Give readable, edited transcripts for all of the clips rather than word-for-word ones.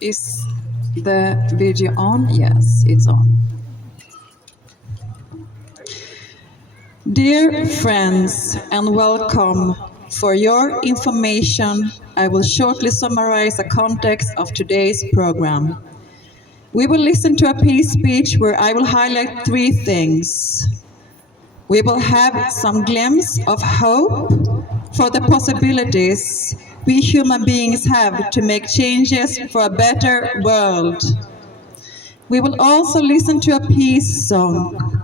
Is the video on? Yes, it's on. Dear friends, and welcome. For your information, I will shortly summarize the context of today's program. We will listen to a peace speech where I will highlight three things. We will have some glimpse of hope for the possibilities we human beings have to make changes for a better world. We will also listen to a peace song.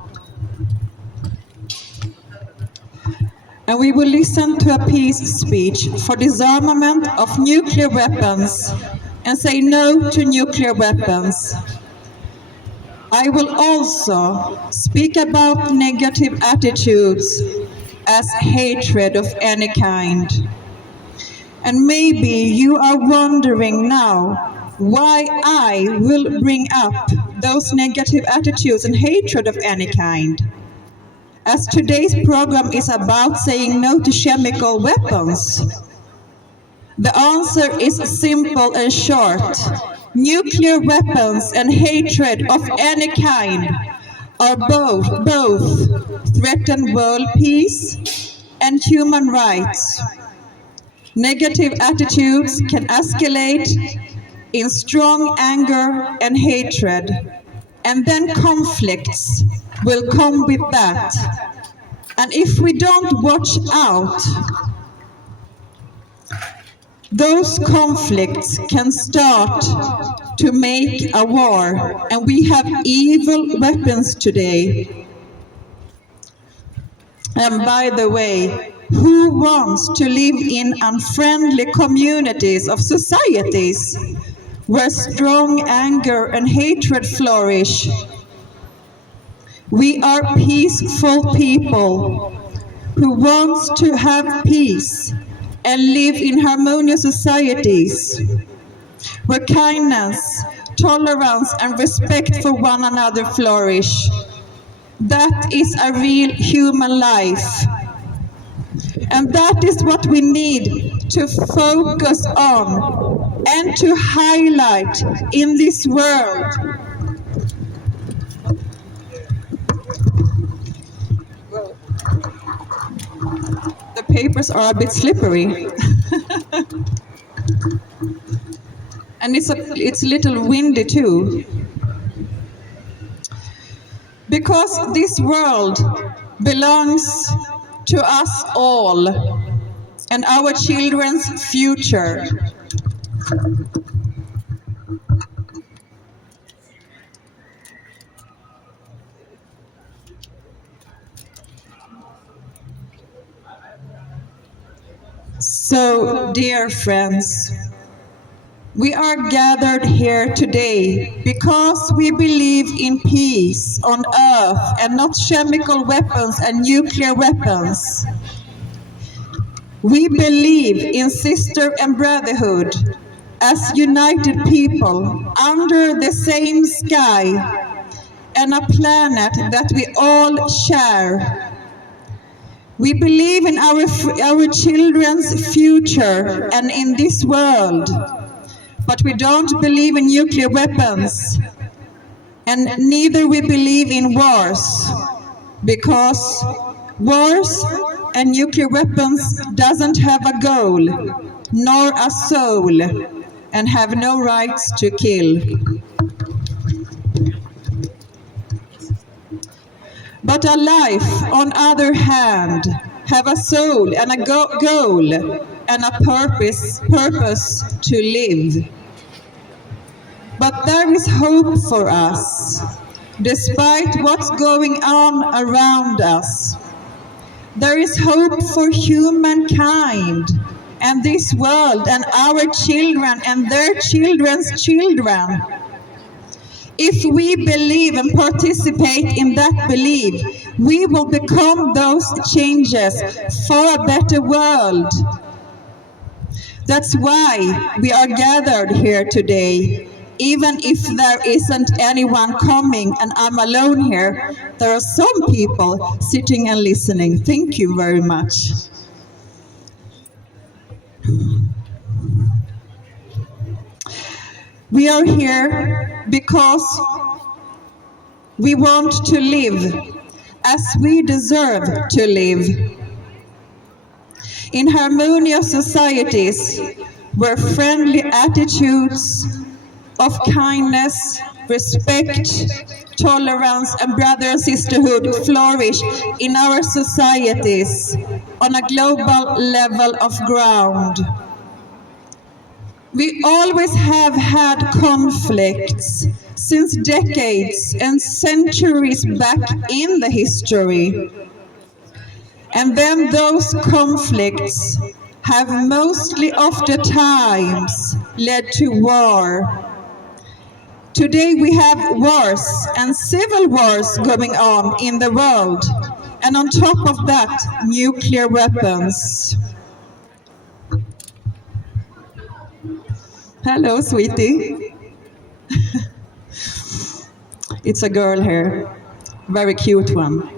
And we will listen to a peace speech for disarmament of nuclear weapons and say no to nuclear weapons. I will also speak about negative attitudes as hatred of any kind. And maybe you are wondering now why I will bring up those negative attitudes and hatred of any kind. As today's program is about saying no to chemical weapons, the answer is simple and short. Nuclear weapons and hatred of any kind are both threaten world peace and human rights. Negative attitudes can escalate in strong anger and hatred, and then conflicts will come with that. And if we don't watch out, those conflicts can start to make a war, and we have evil weapons today. And by the way, who wants to live in unfriendly communities of societies where strong anger and hatred flourish? We are peaceful people who want to have peace and live in harmonious societies where kindness, tolerance, and respect for one another flourish. That is a real human life. And that is what we need to focus on and to highlight in this world. The papers are a bit slippery. And it's a little windy too. Because this world belongs to us all and our children's future. So, dear friends, we are gathered here today because we believe in peace on earth and not chemical weapons and nuclear weapons. We believe in sister and brotherhood as united people under the same sky and a planet that we all share. We believe in our children's future and in this world, but we don't believe in nuclear weapons, and neither we believe in wars, because wars and nuclear weapons doesn't have a goal, nor a soul, and have no rights to kill. But a life, on other hand, have a soul and a goal and a purpose to live. But there is hope for us, despite what's going on around us. There is hope for humankind and this world and our children and their children's children. If we believe and participate in that belief, we will become those changes for a better world. That's why we are gathered here today. Even if there isn't anyone coming and I'm alone here, there are some people sitting and listening. Thank you very much. We are here because we want to live as we deserve to live. In harmonious societies where friendly attitudes of kindness, respect, tolerance, and brother and sisterhood flourish in our societies on a global level of ground. We always have had conflicts since decades and centuries back in the history. And then those conflicts have mostly of the times led to war. Today we have wars and civil wars going on in the world, and on top of that, nuclear weapons. Hello, sweetie. It's a girl here, very cute one.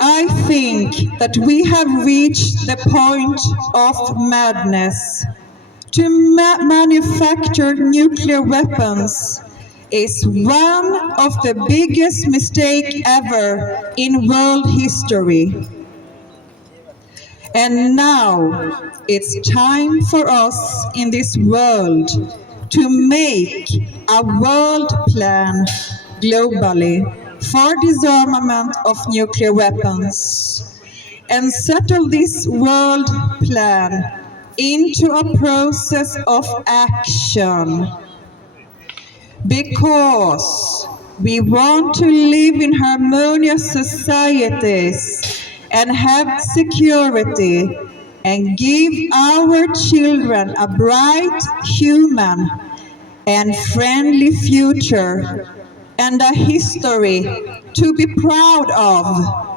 I think that we have reached the point of madness. To manufacture nuclear weapons is one of the biggest mistakes ever in world history. And now it's time for us in this world to make a world plan globally for disarmament of nuclear weapons and settle this world plan into a process of action. Because we want to live in harmonious societies and have security and give our children a bright, human, and friendly future and a history to be proud of.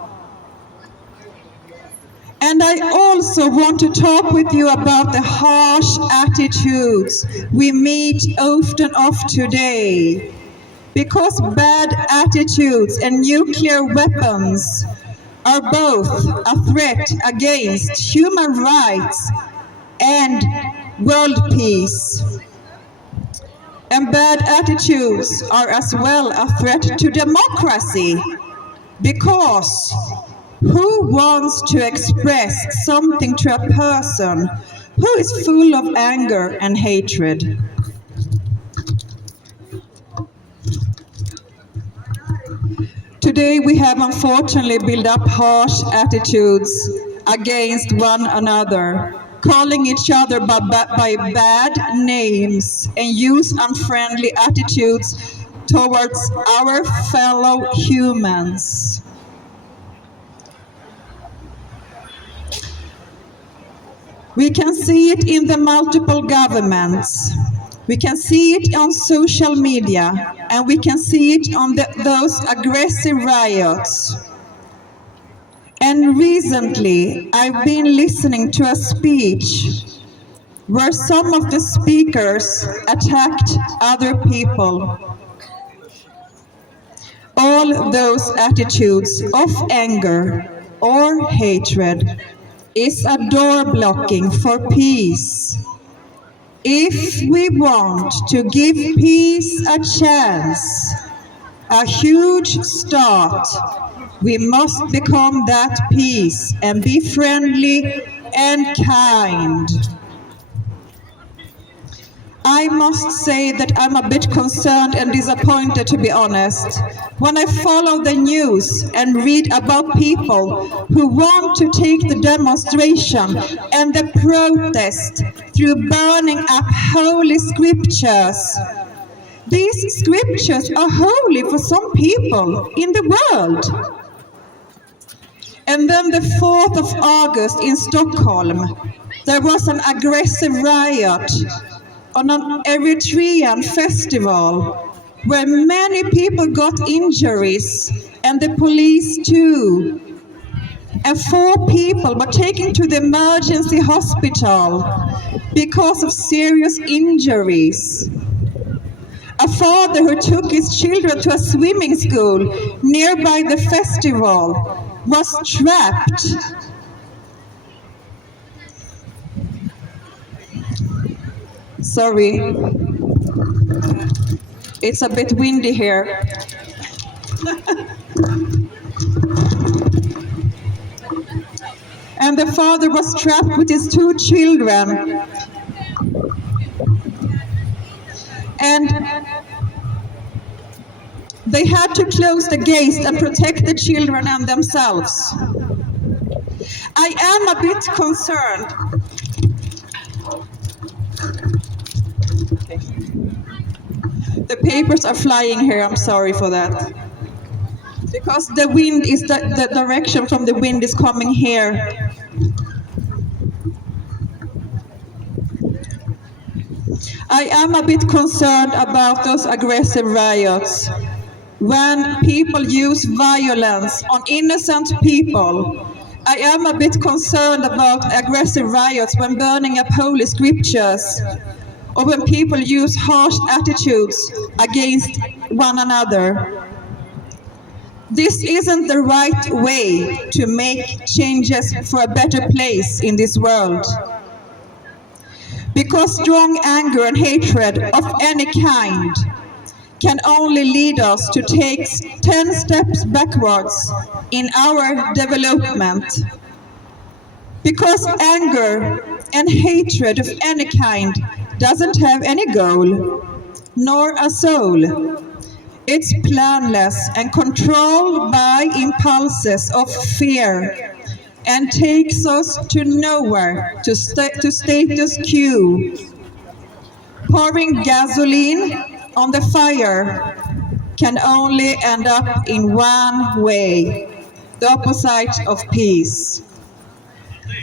And I also want to talk with you about the harsh attitudes we meet often of today. Because bad attitudes and nuclear weapons are both a threat against human rights and world peace. And bad attitudes are as well a threat to democracy, because who wants to express something to a person who is full of anger and hatred? Today we have unfortunately built up harsh attitudes against one another, calling each other by bad names and use unfriendly attitudes towards our fellow humans. We can see it in the multiple governments. We can see it on social media, and we can see it on those aggressive riots. And recently, I've been listening to a speech where some of the speakers attacked other people. All those attitudes of anger or hatred is a door blocking for peace. If we want to give peace a chance, a huge start, we must become that peace and be friendly and kind. I must say that I'm a bit concerned and disappointed, to be honest, when I follow the news and read about people who want to take the demonstration and the protest through burning up holy scriptures. These scriptures are holy for some people in the world. And then the 4th of August in Stockholm, there was an aggressive riot on an Eritrean festival where many people got injuries, and the police too. And 4 people were taken to the emergency hospital because of serious injuries. A father who took his children to a swimming school nearby the festival was trapped. Sorry, it's a bit windy here. And the father was trapped with his 2 children. And they had to close the gates and protect the children and themselves. I am a bit concerned. The papers are flying here, I'm sorry for that. Because the wind is, the direction from the wind is coming here. I am a bit concerned about those aggressive riots. When people use violence on innocent people. I am a bit concerned about aggressive riots when burning up holy scriptures, or when people use harsh attitudes against one another. This isn't the right way to make changes for a better place in this world. Because strong anger and hatred of any kind can only lead us to take 10 steps backwards in our development. Because anger and hatred of any kind doesn't have any goal, nor a soul. It's planless and controlled by impulses of fear and takes us to nowhere, to status quo. Pouring gasoline on the fire can only end up in one way, the opposite of peace.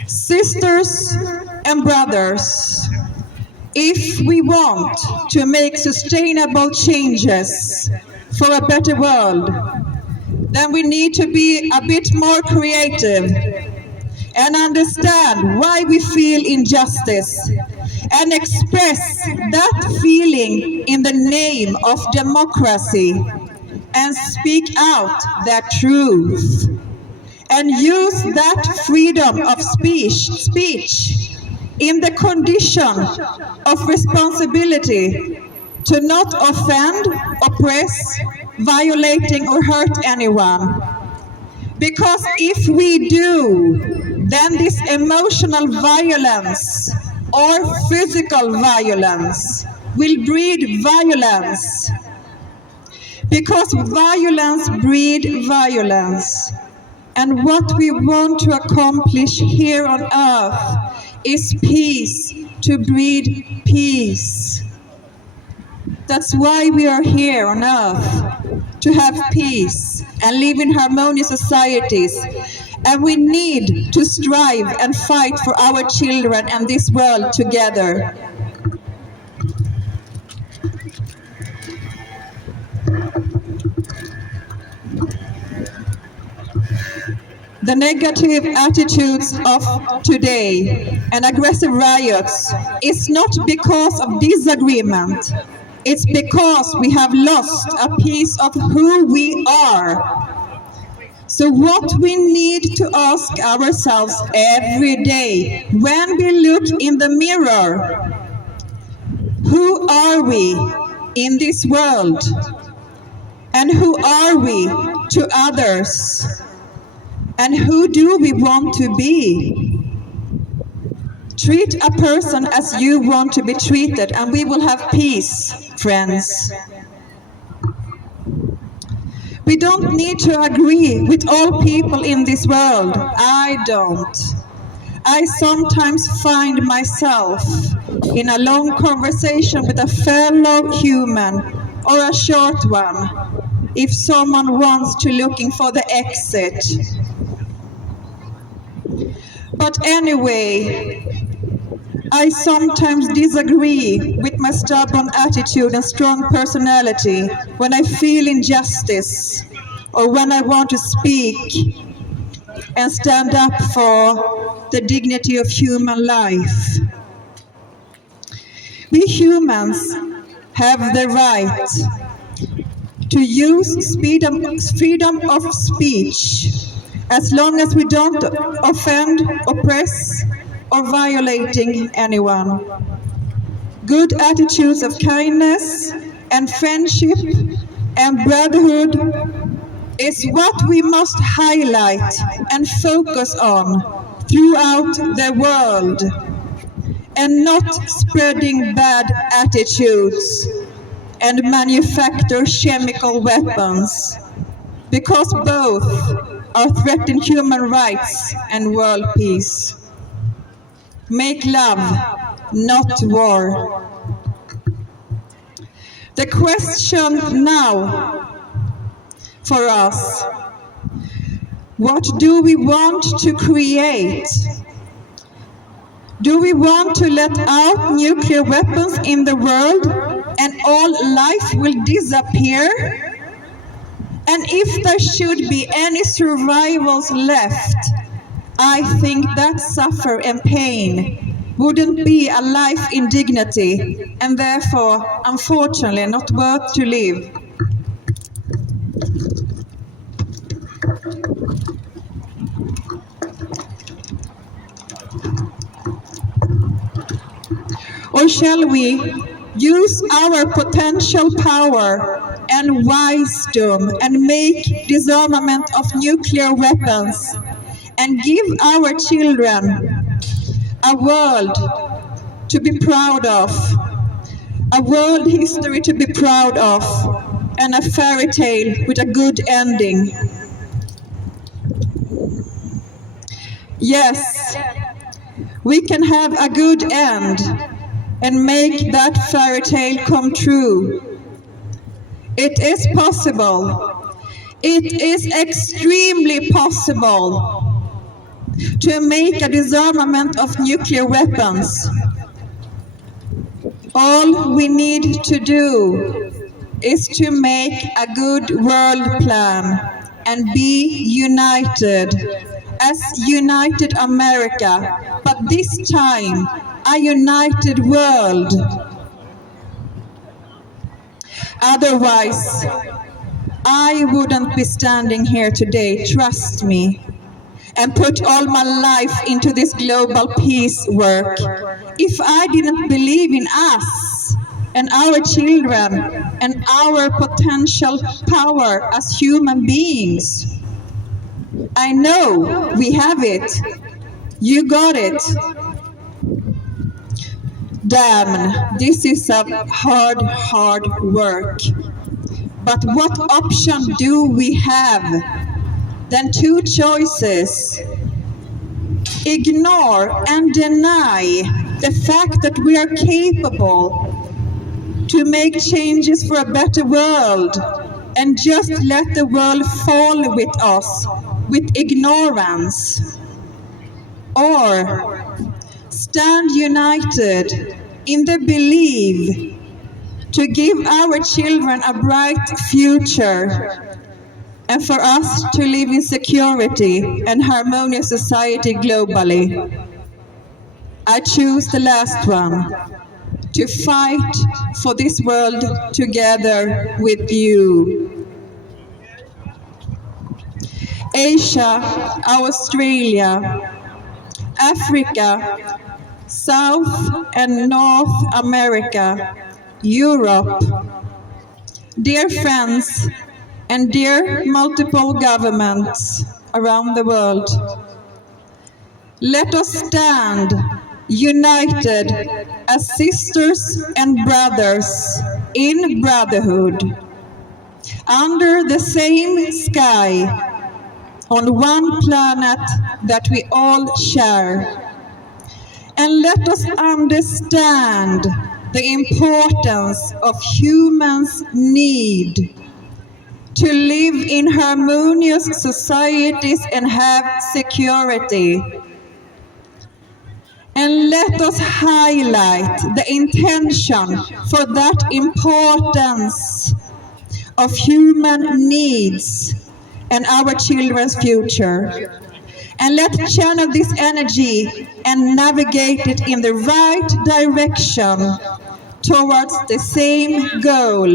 Sisters and brothers, if we want to make sustainable changes for a better world, then we need to be a bit more creative and understand why we feel injustice and express that feeling in the name of democracy and speak out their truth and use that freedom of speech in the condition of responsibility to not offend, oppress, violating or hurt anyone. Because if we do, then this emotional violence or physical violence will breed violence. Because violence breeds violence. And what we want to accomplish here on earth is peace, to breed peace. That's why we are here on earth, to have peace and live in harmonious societies. And we need to strive and fight for our children and this world together. The negative attitudes of today and aggressive riots is not because of disagreement. It's because we have lost a piece of who we are. So what we need to ask ourselves every day when we look in the mirror, who are we in this world? And who are we to others? And who do we want to be? Treat a person as you want to be treated, and we will have peace, friends. We don't need to agree with all people in this world. I don't. I sometimes find myself in a long conversation with a fellow human, or a short one, if someone wants to looking for the exit. But anyway, I sometimes disagree with my stubborn attitude and strong personality when I feel injustice or when I want to speak and stand up for the dignity of human life. We humans have the right to use freedom of speech as long as we don't offend, oppress, or violating anyone. good attitudes of kindness and friendship and brotherhood is what we must highlight and focus on throughout the world, and not spreading bad attitudes and manufacture chemical weapons, because both are threatening human rights and world peace. Make love, not war. The question now for us: what do we want to create? Do we want to let out nuclear weapons in the world and all life will disappear? And if there should be any survivals left, I think that suffer and pain wouldn't be a life in dignity, and therefore, unfortunately, not worth to live. Or shall we use our potential power and wisdom and make disarmament of nuclear weapons and give our children a world to be proud of, a world history to be proud of, and a fairy tale with a good ending? Yes, we can have a good end and make that fairy tale come true. It is possible. It is extremely possible to make a disarmament of nuclear weapons. All we need to do is to make a good world plan and be united as United America, but this time a united world. Otherwise, I wouldn't be standing here today, trust me, and put all my life into this global peace work if I didn't believe in us and our children and our potential power as human beings. I know we have it. You got it. Damn, this is a hard work. But what option do we have? Then two choices. Ignore and deny the fact that we are capable to make changes for a better world and just let the world fall with us with ignorance. Or stand united in the belief to give our children a bright future and for us to live in security and harmonious society globally. I choose the last one, to fight for this world together with you. Asia, Australia, Africa, South and North America, Europe. Dear friends and dear multiple governments around the world, let us stand united as sisters and brothers in brotherhood, under the same sky, on one planet that we all share. And let us understand the importance of humans' need to live in harmonious societies and have security. And let us highlight the intention for that importance of human needs and our children's future. And let's channel this energy and navigate it in the right direction towards the same goal.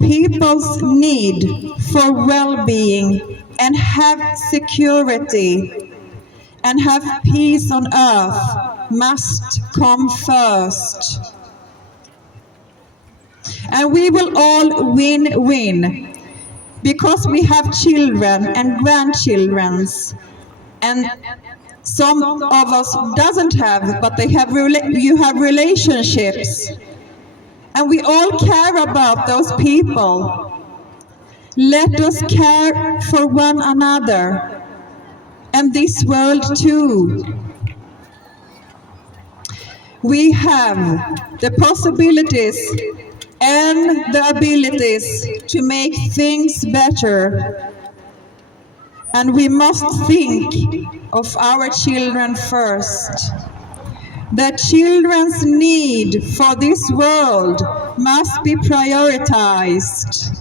People's need for well-being and have security and have peace on earth must come first. And we will all win-win, because we have children and grandchildren, and some of us doesn't have, but you have relationships, and we all care about those people. Let us care for one another and this world too. We have the possibilities and the abilities to make things better. And we must think of our children first. The children's need for this world must be prioritized.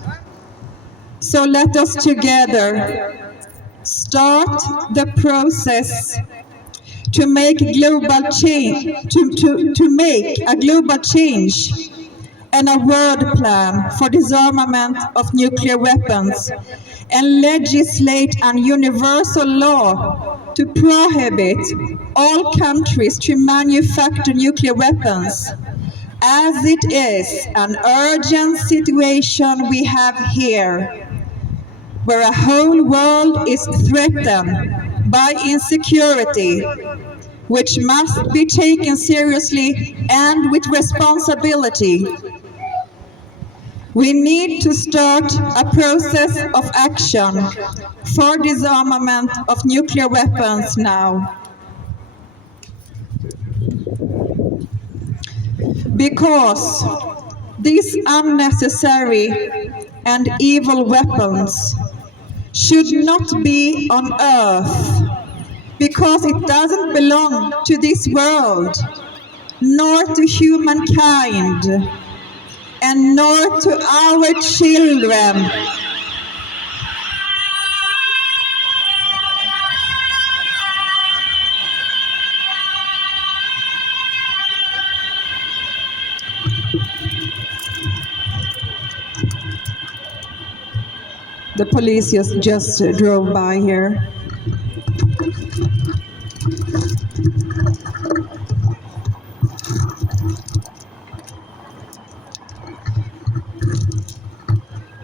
So let us together start the process to make global change, to make a global change and a world plan for disarmament of nuclear weapons, and legislate a universal law to prohibit all countries to manufacture nuclear weapons, as it is an urgent situation we have here, where a whole world is threatened by insecurity, which must be taken seriously and with responsibility. We need to start a process of action for disarmament of nuclear weapons now. Because these unnecessary and evil weapons should not be on earth, because it doesn't belong to this world, nor to humankind, and nor to our children. The police just drove by here.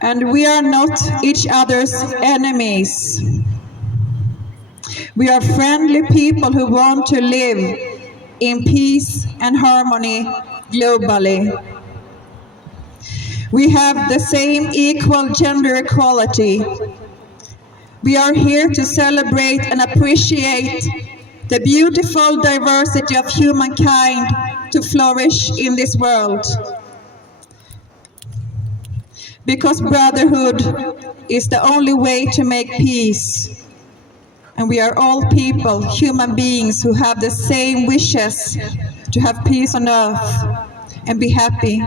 And we are not each other's enemies. We are friendly people who want to live in peace and harmony globally. We have the same equal gender equality. We are here to celebrate and appreciate the beautiful diversity of humankind to flourish in this world. Because brotherhood is the only way to make peace. And we are all people, human beings, who have the same wishes to have peace on earth and be happy.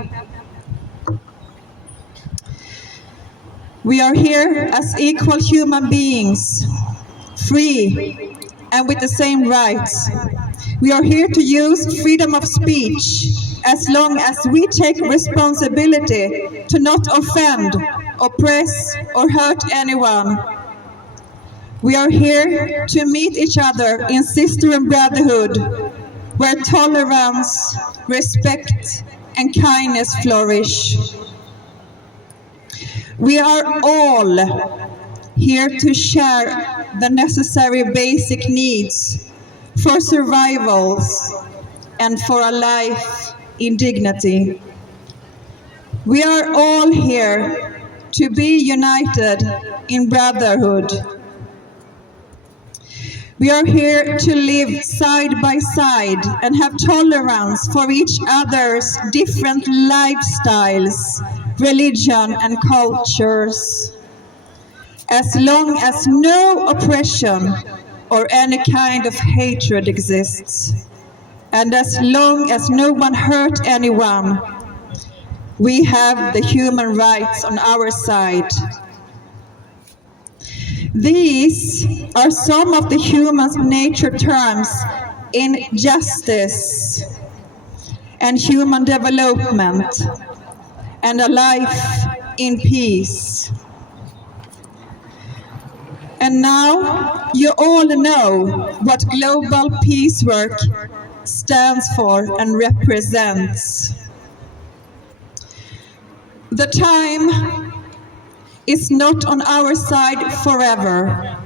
We are here as equal human beings, free and with the same rights. We are here to use freedom of speech as long as we take responsibility to not offend, oppress, or hurt anyone. We are here to meet each other in sister and brotherhood, where tolerance, respect, and kindness flourish. We are all here to share the necessary basic needs for survival and for a life in dignity. We are all here to be united in brotherhood. We are here to live side by side and have tolerance for each other's different lifestyles, religion, and cultures. As long as no oppression or any kind of hatred exists, and as long as no one hurt anyone, we have the human rights on our side. These are some of the human nature terms in justice and human development and a life in peace. And now you all know what global peace work stands for and represents. The time is not on our side forever,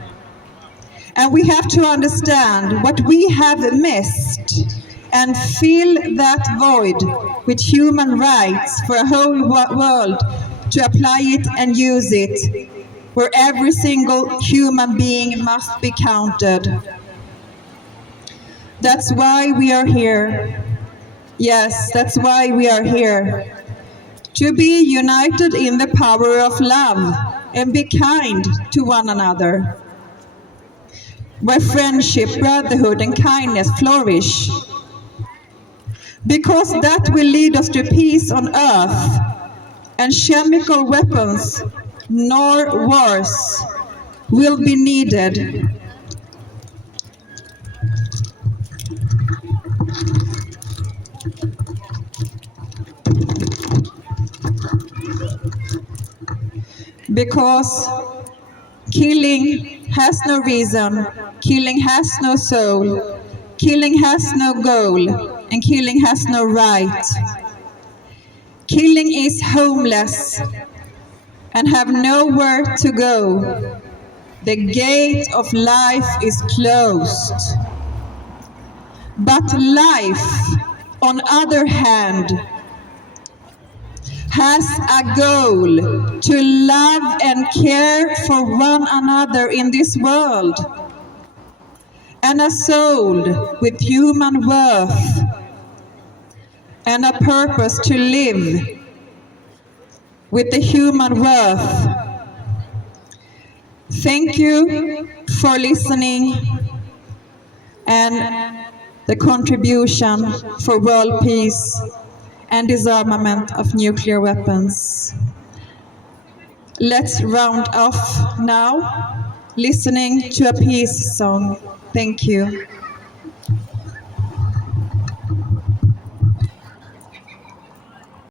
and we have to understand what we have missed and fill that void with human rights for a whole world to apply it and use it, where every single human being must be counted. That's why we are here. Yes, that's why we are here. To be united in the power of love and be kind to one another, where friendship, brotherhood, and kindness flourish. Because that will lead us to peace on earth, and chemical weapons nor wars will be needed. Because killing has no reason, killing has no soul, killing has no goal, and killing has no right. Killing is homeless and have nowhere to go. The gate of life is closed. But life, on other hand, has a goal to love and care for one another in this world, and a soul with human worth and a purpose to live with the human worth. Thank you for listening and the contribution for world peace and disarmament of nuclear weapons. Let's round off now, listening to a peace song. Thank you.